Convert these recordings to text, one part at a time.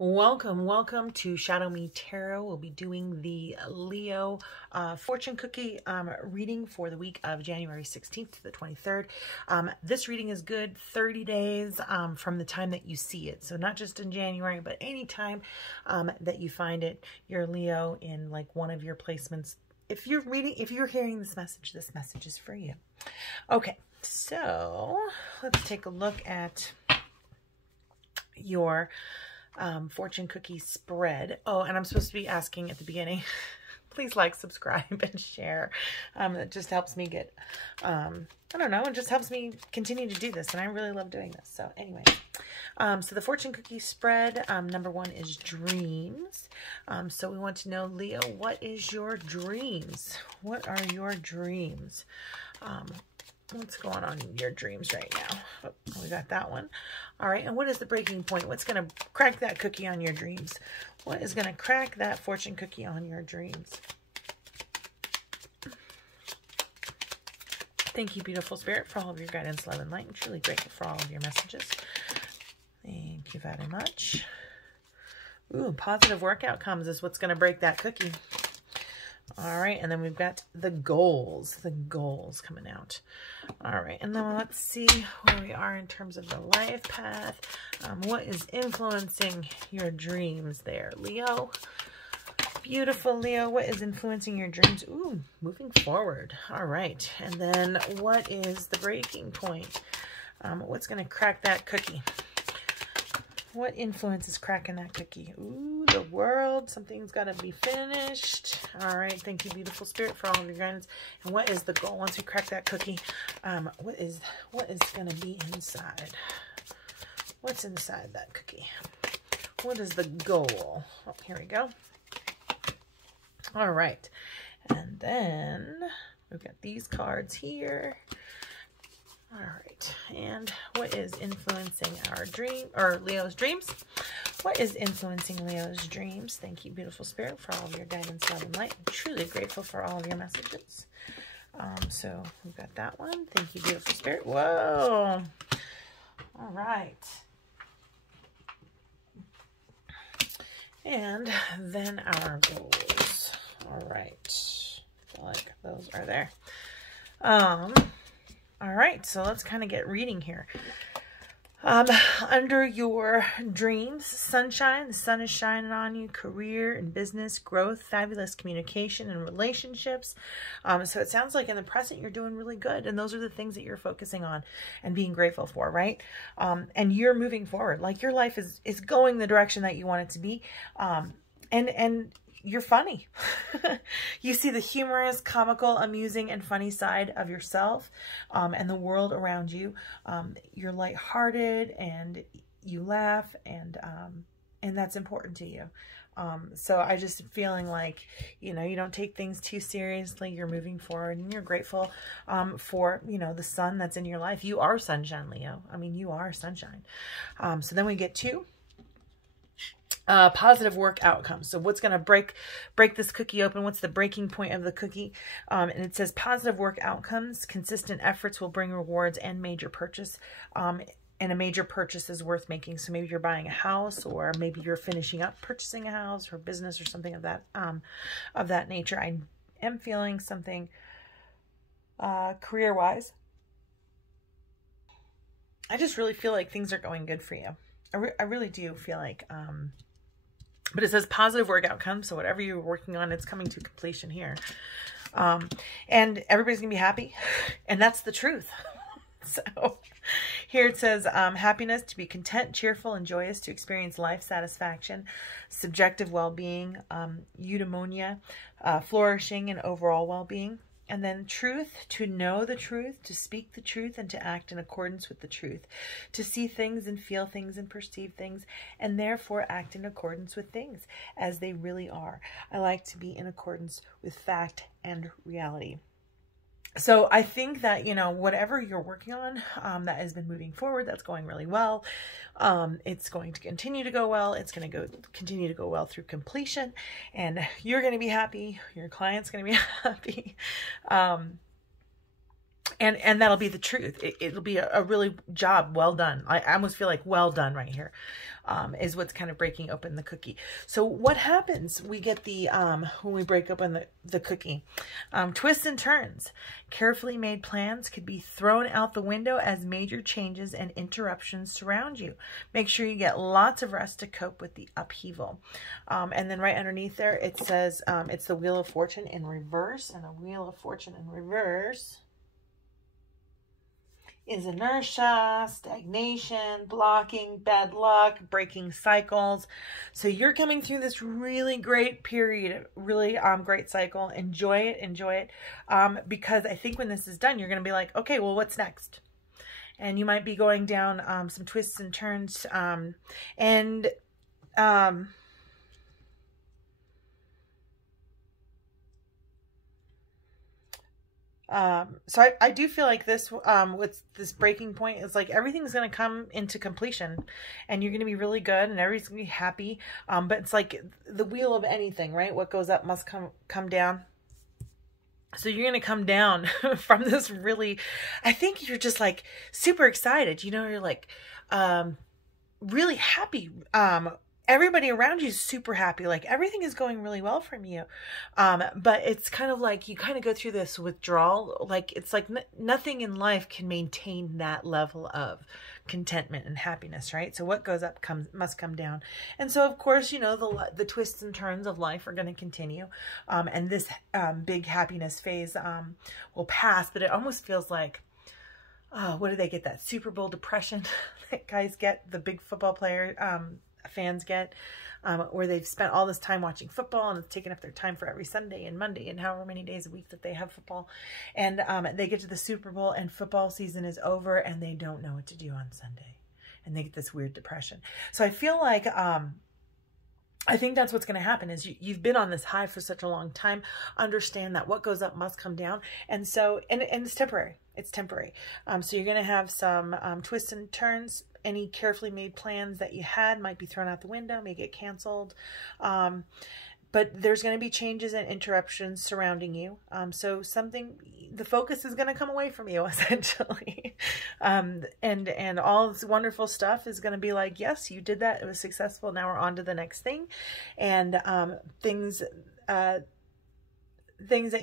Welcome to Shadow Me Tarot. We'll be doing the Leo fortune cookie reading for the week of January 16th to the 23rd. This reading is good 30 days from the time that you see it. So not just in January, but any time that you find it, you're Leo in like one of your placements. If you're hearing this message is for you. Okay, so let's take a look at your fortune cookie spread. Oh, and I'm supposed to be asking at the beginning, please like, subscribe, and share. It just helps me get, I don't know, it just helps me continue to do this, and I really love doing this. So anyway, so the fortune cookie spread, number one is dreams. So we want to know, Leo, what is your dreams? What are your dreams? What's going on in your dreams right now? Oh, we got that one. All right, and what is the breaking point? What's going to crack that cookie on your dreams? What is going to crack that fortune cookie on your dreams? Thank you, beautiful spirit, for all of your guidance, love, and light. I'm truly grateful for all of your messages. Thank you very much. Ooh, positive work outcomes is what's going to break that cookie. All right, and then we've got the goals coming out. All right, and then let's see where we are in terms of the life path. What is influencing your dreams there, Leo? Beautiful, Leo. What is influencing your dreams? Ooh, moving forward. All right, and then what is the breaking point? What's going to crack that cookie? What influence is cracking that cookie? Ooh, the world. Something's got to be finished. All right. Thank you, beautiful spirit, for all of your guidance. And what is the goal once we crack that cookie? What is going to be inside? What's inside that cookie? What is the goal? Oh, here we go. All right. And then we've got these cards here. All right, and what is influencing our dream, or Leo's dreams? What is influencing Leo's dreams? Thank you, beautiful spirit, for all of your guidance, love, and light. I'm truly grateful for all of your messages. So we've got that one. Thank you, beautiful spirit. Whoa. All right. And then our goals. All right. I feel like those are there. All right, so let's kind of get reading here. Under your dreams, sunshine, the sun is shining on you, career and business, growth, fabulous communication and relationships. So it sounds like in the present, you're doing really good. And those are the things that you're focusing on and being grateful for, right? And you're moving forward. Like your life is going the direction that you want it to be. And you're funny. You see the humorous, comical, amusing, and funny side of yourself and the world around you. You're lighthearted and you laugh, and that's important to you. So I just feeling like, you know, you don't take things too seriously. You're moving forward, and you're grateful for, you know, the sun that's in your life. You are sunshine, Leo. I mean, you are sunshine. So then we get to positive work outcomes. So what's going to break this cookie open? What's the breaking point of the cookie? And it says positive work outcomes. Consistent efforts will bring rewards and major purchase. And a major purchase is worth making. So maybe you're buying a house, or maybe you're finishing up purchasing a house or business or something of that nature. I am feeling something career-wise. I just really feel like things are going good for you. I really do feel like, but it says positive work outcomes. So whatever you're working on, it's coming to completion here. And everybody's gonna be happy. And that's the truth. So here it says, happiness, to be content, cheerful, and joyous, to experience life satisfaction, subjective well-being, eudaimonia, flourishing, and overall well-being. And then truth, to know the truth, to speak the truth, and to act in accordance with the truth, to see things and feel things and perceive things, and therefore act in accordance with things as they really are. I like to be in accordance with fact and reality. So I think that, you know, whatever you're working on, that has been moving forward, that's going really well. It's going to continue to go well. It's going to continue to go well through completion, and you're going to be happy. Your client's going to be happy. And that'll be the truth. It'll be a really job well done. I almost feel like well done right here. is what's kind of breaking open the cookie. So what happens? We get the, when we break open the cookie, twists and turns. Carefully made plans could be thrown out the window as major changes and interruptions surround you. Make sure you get lots of rest to cope with the upheaval. And then right underneath there, it says, it's the Wheel of Fortune in reverse, and the Wheel of Fortune in reverse is inertia, stagnation, blocking, bad luck, breaking cycles. So you're coming through this really great period, really great cycle. Enjoy it, because I think when this is done, you're going to be like, okay, well, what's next? And you might be going down some twists and turns, so I do feel like this, with this breaking point, is like everything's going to come into completion and you're going to be really good and everybody's going to be happy. But it's like the wheel of anything, right? What goes up must come down. So you're going to come down from this really, I think you're just like super excited. You know, you're like, really happy. Everybody around you is super happy. Like everything is going really well from you. But it's kind of like you kind of go through this withdrawal. Like it's like nothing in life can maintain that level of contentment and happiness, right? So what goes up must come down. And so of course, you know, the twists and turns of life are going to continue. And this big happiness phase will pass, but it almost feels like, what do they get? That Super Bowl depression that guys get, the big football player fans get, where they've spent all this time watching football and it's taken up their time for every Sunday and Monday and however many days a week that they have football. And they get to the Super Bowl and football season is over and they don't know what to do on Sunday. And they get this weird depression. So I feel like, I think that's what's going to happen is you've been on this high for such a long time. Understand that what goes up must come down. And so, and it's temporary. It's temporary. So you're going to have some twists and turns. Any carefully made plans that you had might be thrown out the window, may get canceled. But there's going to be changes and interruptions surrounding you. So the focus is going to come away from you, essentially. And all this wonderful stuff is going to be like, yes, you did that. It was successful. Now we're on to the next thing. And things that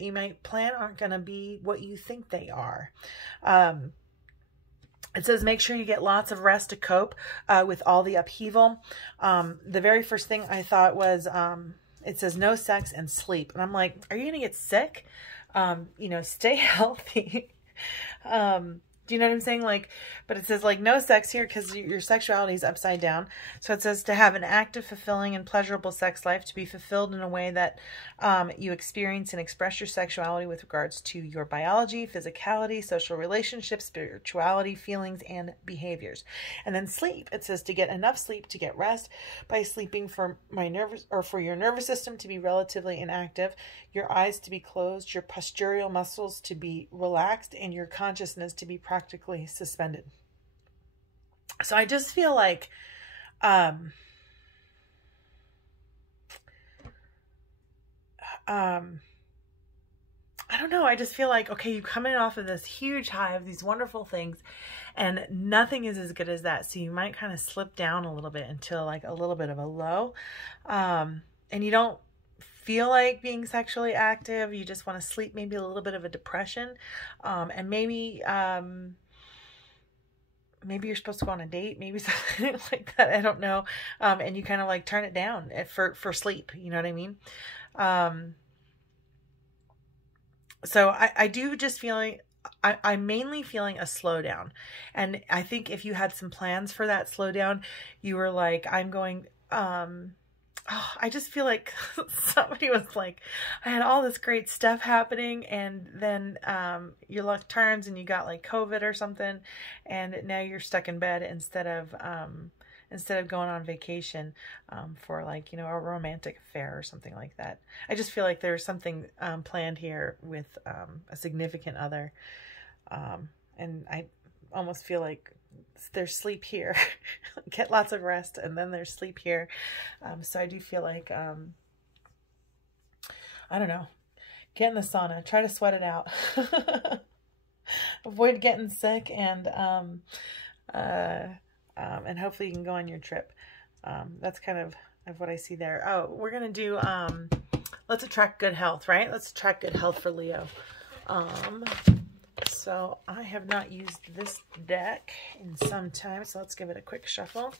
you might plan aren't going to be what you think they are. It says, make sure you get lots of rest to cope with all the upheaval. The very first thing I thought was, it says no sex and sleep. And I'm like, are you going to get sick? You know, stay healthy. Do you know what I'm saying? Like, but it says like no sex here because your sexuality is upside down. So it says to have an active, fulfilling, and pleasurable sex life, to be fulfilled in a way that you experience and express your sexuality with regards to your biology, physicality, social relationships, spirituality, feelings, and behaviors. And then sleep. It says to get enough sleep to get rest by sleeping for your nervous system to be relatively inactive, your eyes to be closed, your postural muscles to be relaxed, and your consciousness to be practically suspended. So I just feel like I don't know, I just feel like, okay, you come in off of this huge high of these wonderful things and nothing is as good as that. So you might kind of slip down a little bit into like a little bit of a low. And you don't feel like being sexually active. You just want to sleep, maybe a little bit of a depression. And maybe you're supposed to go on a date, maybe something like that. I don't know. And you kind of like turn it down for sleep. You know what I mean? So I do just feeling, I'm mainly feeling a slowdown. And I think if you had some plans for that slowdown, you were like, I'm going, I just feel like somebody was like, I had all this great stuff happening and then your luck turns and you got like COVID or something and now you're stuck in bed instead of going on vacation for like, you know, a romantic affair or something like that. I just feel like there's something planned here with a significant other. And I almost feel like there's sleep here. Get lots of rest and then there's sleep here. So I do feel like, I don't know, get in the sauna, try to sweat it out. Avoid getting sick and hopefully you can go on your trip. That's kind of what I see there. Oh, we're going to do, let's attract good health, right? Let's attract good health for Leo. So I have not used this deck in some time, so let's give it a quick shuffle.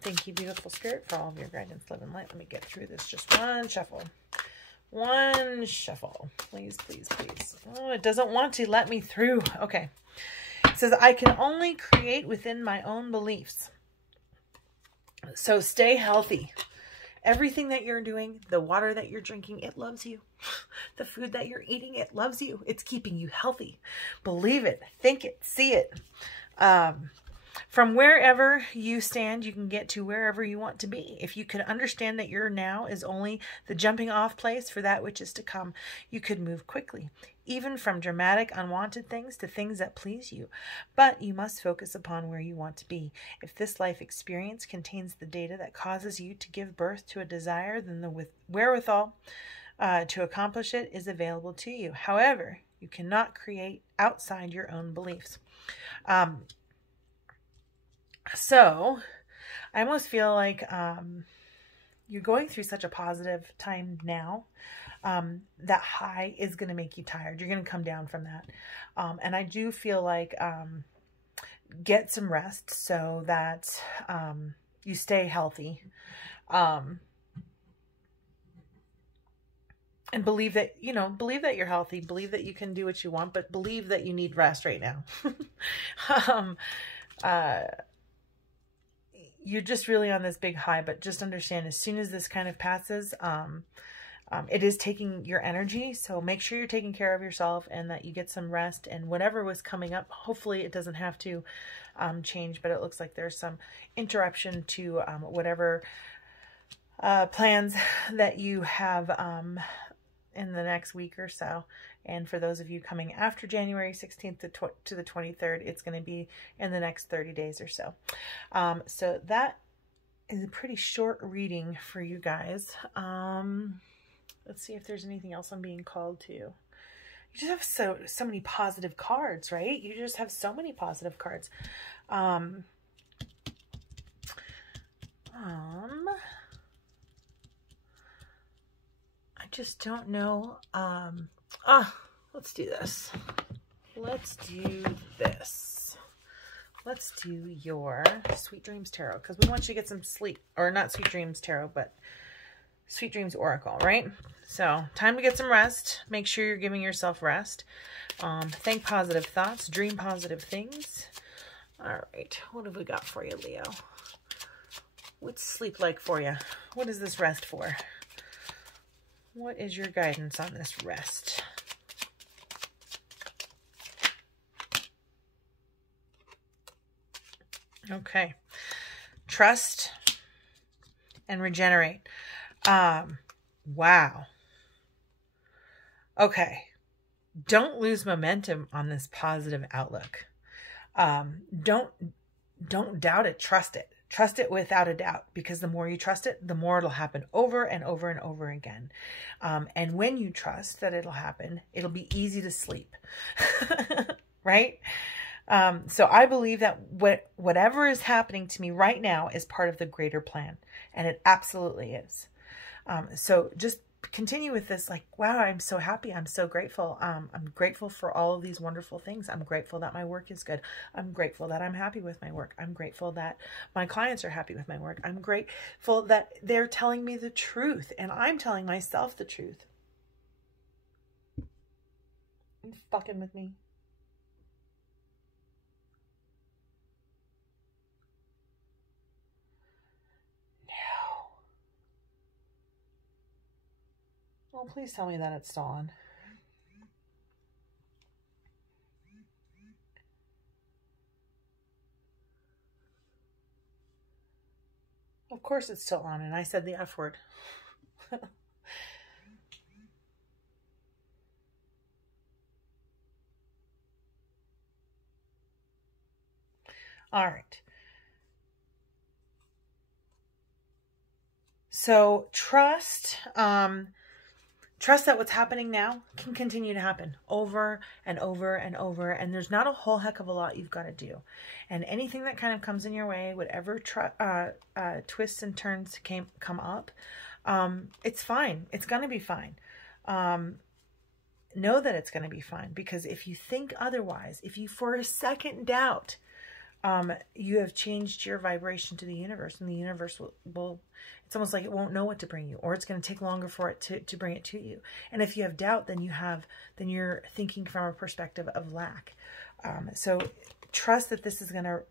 Thank you, beautiful spirit, for all of your guidance, love, and light. Let me get through this. Just one shuffle. One shuffle. Please, please, please. Oh, it doesn't want to let me through. Okay. It says, I can only create within my own beliefs. So stay healthy. Everything that you're doing, the water that you're drinking, it loves you. The food that you're eating, it loves you. It's keeping you healthy. Believe it, think it, see it. From wherever you stand, you can get to wherever you want to be. If you could understand that your now is only the jumping off place for that which is to come, you could move quickly, even from dramatic, unwanted things to things that please you. But you must focus upon where you want to be. If this life experience contains the data that causes you to give birth to a desire, then the wherewithal to accomplish it is available to you. However, you cannot create outside your own beliefs. So I almost feel like you're going through such a positive time now. That high is going to make you tired. You're going to come down from that. And I do feel like get some rest so that you stay healthy. And believe that, you know, believe that you're healthy. Believe that you can do what you want, but believe that you need rest right now. You're just really on this big high, but just understand as soon as this kind of passes, it is taking your energy. So make sure you're taking care of yourself and that you get some rest, and whatever was coming up, hopefully it doesn't have to change, but it looks like there's some interruption to whatever plans that you have in the next week or so. And for those of you coming after January 16th to the 23rd, it's going to be in the next 30 days or so. So that is a pretty short reading for you guys. Let's see if there's anything else I'm being called to. You just have so many positive cards, right? You just have so many positive cards. I just don't know. Let's do this. Let's do this. Let's do your Sweet Dreams Tarot, because we want you to get some sleep. Or not Sweet Dreams Tarot, but Sweet Dreams Oracle, right? So, time to get some rest. Make sure you're giving yourself rest. Think positive thoughts. Dream positive things. All right. What have we got for you, Leo? What's sleep like for you? What is this rest for? What is your guidance on this rest? Okay. Trust and regenerate. Wow. Okay. Don't lose momentum on this positive outlook. Don't doubt it. Trust it. Trust it without a doubt, because the more you trust it, the more it'll happen over and over and over again. And when you trust that it'll happen, it'll be easy to sleep, right? So I believe that whatever is happening to me right now is part of the greater plan, and it absolutely is. So just continue with this, like, wow, I'm so happy. I'm so grateful. I'm grateful for all of these wonderful things. I'm grateful that my work is good. I'm grateful that I'm happy with my work. I'm grateful that my clients are happy with my work. I'm grateful that they're telling me the truth and I'm telling myself the truth. You fucking with me? Oh, please tell me that it's still on. Of course it's still on, and I said the F word. All right. So trust, trust that what's happening now can continue to happen over and over and over. And there's not a whole heck of a lot you've got to do. And anything that kind of comes in your way, whatever twists and turns come up, it's fine. It's going to be fine. Know that it's going to be fine, because if you think otherwise, if you for a second doubt, you have changed your vibration to the universe, and the universe will it's almost like it won't know what to bring you, or it's going to take longer for it to bring it to you. And if you have doubt, then you're thinking from a perspective of lack. So trust that this is going to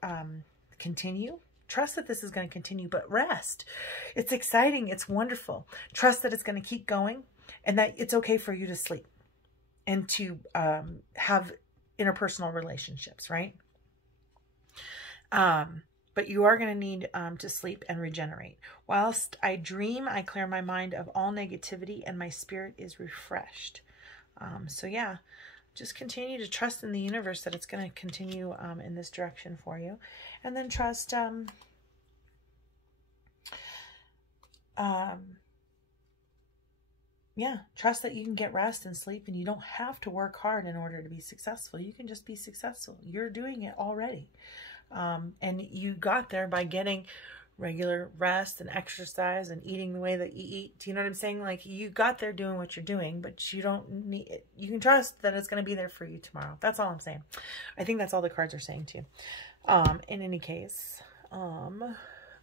continue. Trust that this is going to continue, but rest. It's exciting. It's wonderful. Trust that it's going to keep going, and that it's okay for you to sleep and to have interpersonal relationships, right? But you are going to need to sleep and regenerate. Whilst I dream, I clear my mind of all negativity, and my spirit is refreshed. So yeah, just continue to trust in the universe that it's going to continue in this direction for you. And then trust, trust that you can get rest and sleep, and you don't have to work hard in order to be successful. You can just be successful. You're doing it already. And you got there by getting regular rest and exercise and eating the way that you eat. Do you know what I'm saying? Like, you got there doing what you're doing, but you don't need it. You can trust that it's going to be there for you tomorrow. That's all I'm saying. I think that's all the cards are saying too. In any case,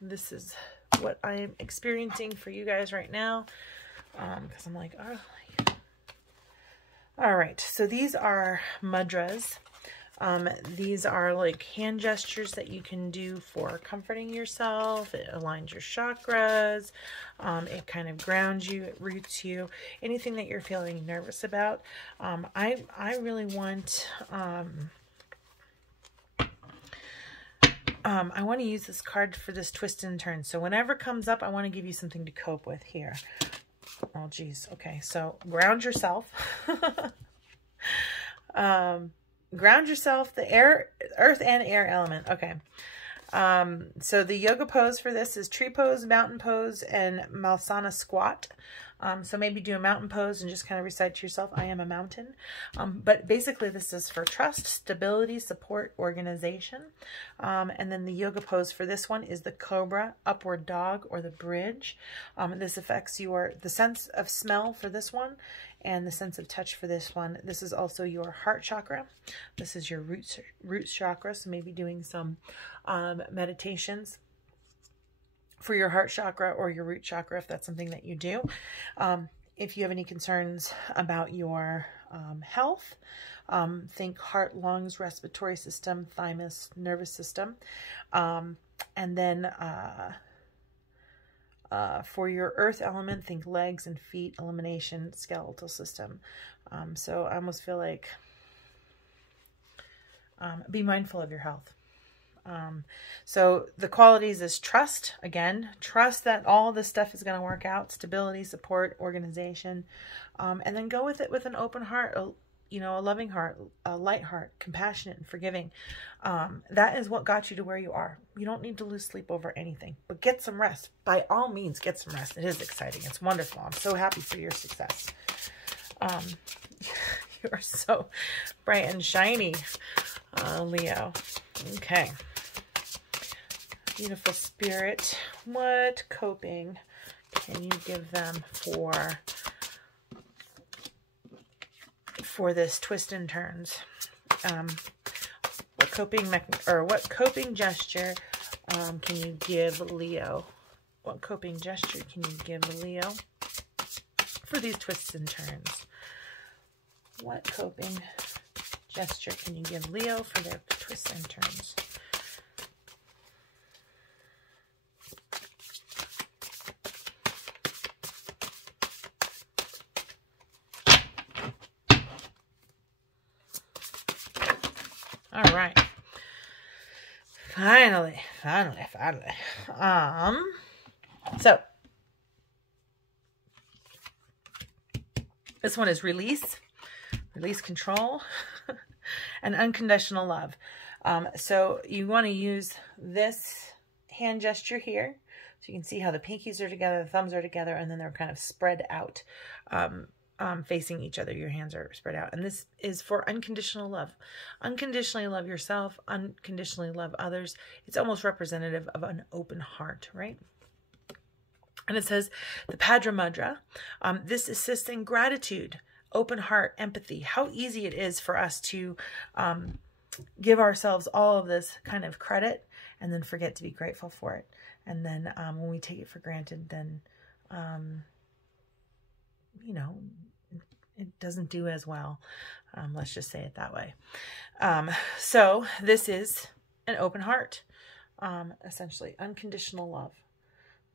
this is what I am experiencing for you guys right now. Because I'm like, oh, all right. So these are mudras. These are like hand gestures that you can do for comforting yourself. It aligns your chakras. It kind of grounds you. It roots you. Anything that you're feeling nervous about. I really want, I want to use this card for this twist and turn. So whenever it comes up, I want to give you something to cope with here. Oh, geez. Okay. So ground yourself. Ground yourself, the earth and air element. Okay. So the yoga pose for this is tree pose, mountain pose, and Malasana squat. So maybe do a mountain pose and just kind of recite to yourself, I am a mountain. But basically this is for trust, stability, support, organization. And then the yoga pose for this one is the cobra, upward dog, or the bridge. This affects the sense of smell for this one, and the sense of touch for this one. This is also your heart chakra. This is your roots chakra. So maybe doing some meditations for your heart chakra or your root chakra, if that's something that you do. If you have any concerns about your health, think heart, lungs, respiratory system, thymus, nervous system. And then for your earth element, think legs and feet, elimination, skeletal system. So I almost feel like be mindful of your health. So the qualities is trust. Again, trust that all this stuff is going to work out. Stability, support, organization. And then go with it with an open heart, a loving heart, a light heart, compassionate and forgiving. That is what got you to where you are. You don't need to lose sleep over anything, but get some rest. By all means, get some rest. It is exciting. It's wonderful. I'm so happy for your success. You are so bright and shiny, Leo. Okay. Beautiful spirit. What coping can you give them for this twist and turns? What coping gesture can you give Leo? What coping gesture can you give Leo for these twists and turns? What coping gesture can you give Leo for their twists and turns? All right. Finally. So this one is release control, and unconditional love. So you want to use this hand gesture here. So you can see how the pinkies are together, the thumbs are together, and then they're kind of spread out. facing each other. Your hands are spread out. And this is for unconditional love. Unconditionally love yourself, unconditionally love others. It's almost representative of an open heart, right? And it says the Padma Mudra. This assists in gratitude, open heart, empathy. How easy it is for us to give ourselves all of this kind of credit and then forget to be grateful for it. And then when we take it for granted, then, you know, it doesn't do as well. Let's just say it that way. So this is an open heart, essentially unconditional love.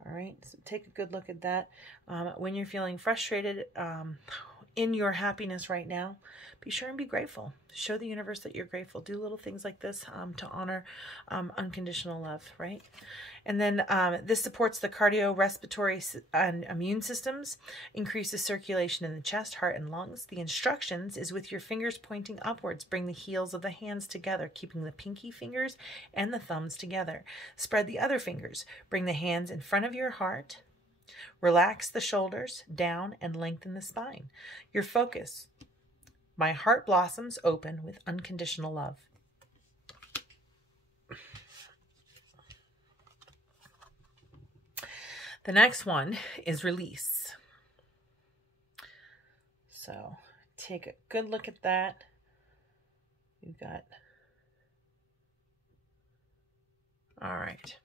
All right, so take a good look at that. When you're feeling frustrated in your happiness right now, be sure and be grateful. Show the universe that you're grateful. Do little things like this to honor unconditional love, right? And then this supports the cardiorespiratory and immune systems, increases circulation in the chest, heart, and lungs. The instructions is with your fingers pointing upwards. Bring the heels of the hands together, keeping the pinky fingers and the thumbs together. Spread the other fingers. Bring the hands in front of your heart. Relax the shoulders down and lengthen the spine. Your focus. My heart blossoms open with unconditional love. The next one is release. So take a good look at that. You've got, all right.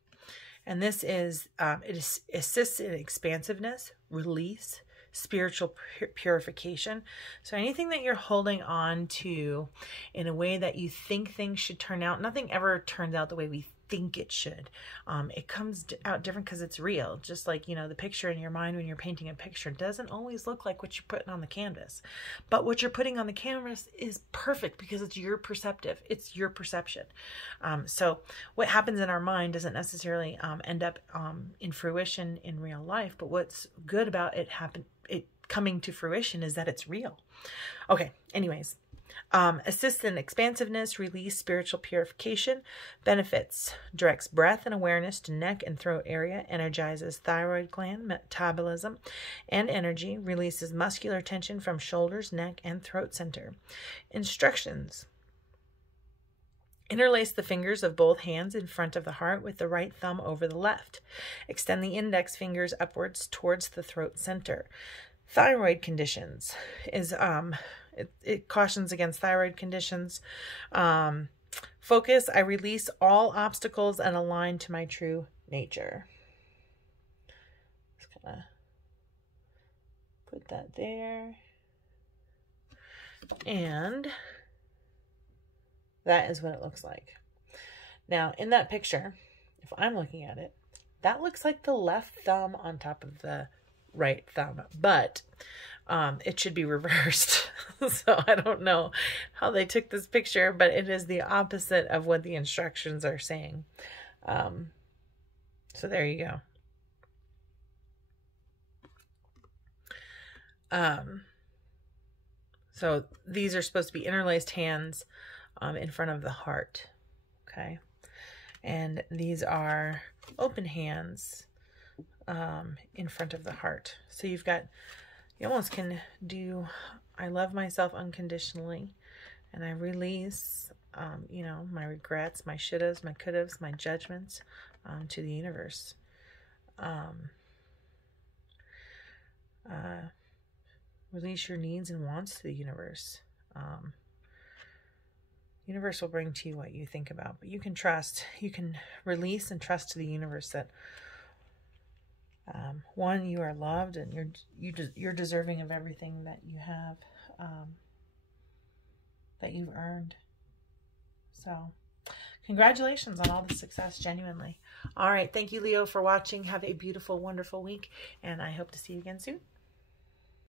And this is, it assists in expansiveness, release, spiritual purification. So anything that you're holding on to in a way that you think things should turn out, nothing ever turns out the way we think it should. It comes out different because it's real. Just like, you know, the picture in your mind when you're painting a picture doesn't always look like what you're putting on the canvas. But what you're putting on the canvas is perfect because it's your perceptive. It's your perception. So what happens in our mind doesn't necessarily end up in fruition in real life. But what's good about it coming to fruition is that it's real. Okay, anyways. Assists in expansiveness, release, spiritual purification. Benefits: directs breath and awareness to neck and throat area, energizes thyroid gland, metabolism, and energy, releases muscular tension from shoulders, neck, and throat center. Instructions: interlace the fingers of both hands in front of the heart with the right thumb over the left. Extend the index fingers upwards towards the throat center. Thyroid conditions is it cautions against thyroid conditions. Focus: I release all obstacles and align to my true nature. Just gonna put that there. And that is what it looks like. Now, in that picture, if I'm looking at it, that looks like the left thumb on top of the right thumb, but it should be reversed. So I don't know how they took this picture, but it is the opposite of what the instructions are saying. So there you go. So these are supposed to be interlaced hands in front of the heart. Okay. And these are open hands in front of the heart. So you've got, you almost can do, I love myself unconditionally, and I release, you know, my regrets, my shouldas, my couldas, my judgments to the universe. Release your needs and wants to the universe. Universe will bring to you what you think about, but you can trust, you can release and trust to the universe that one, you are loved, and you're deserving of everything that you have, that you've earned. So congratulations on all the success, genuinely. All right. Thank you, Leo, for watching. Have a beautiful, wonderful week, and I hope to see you again soon.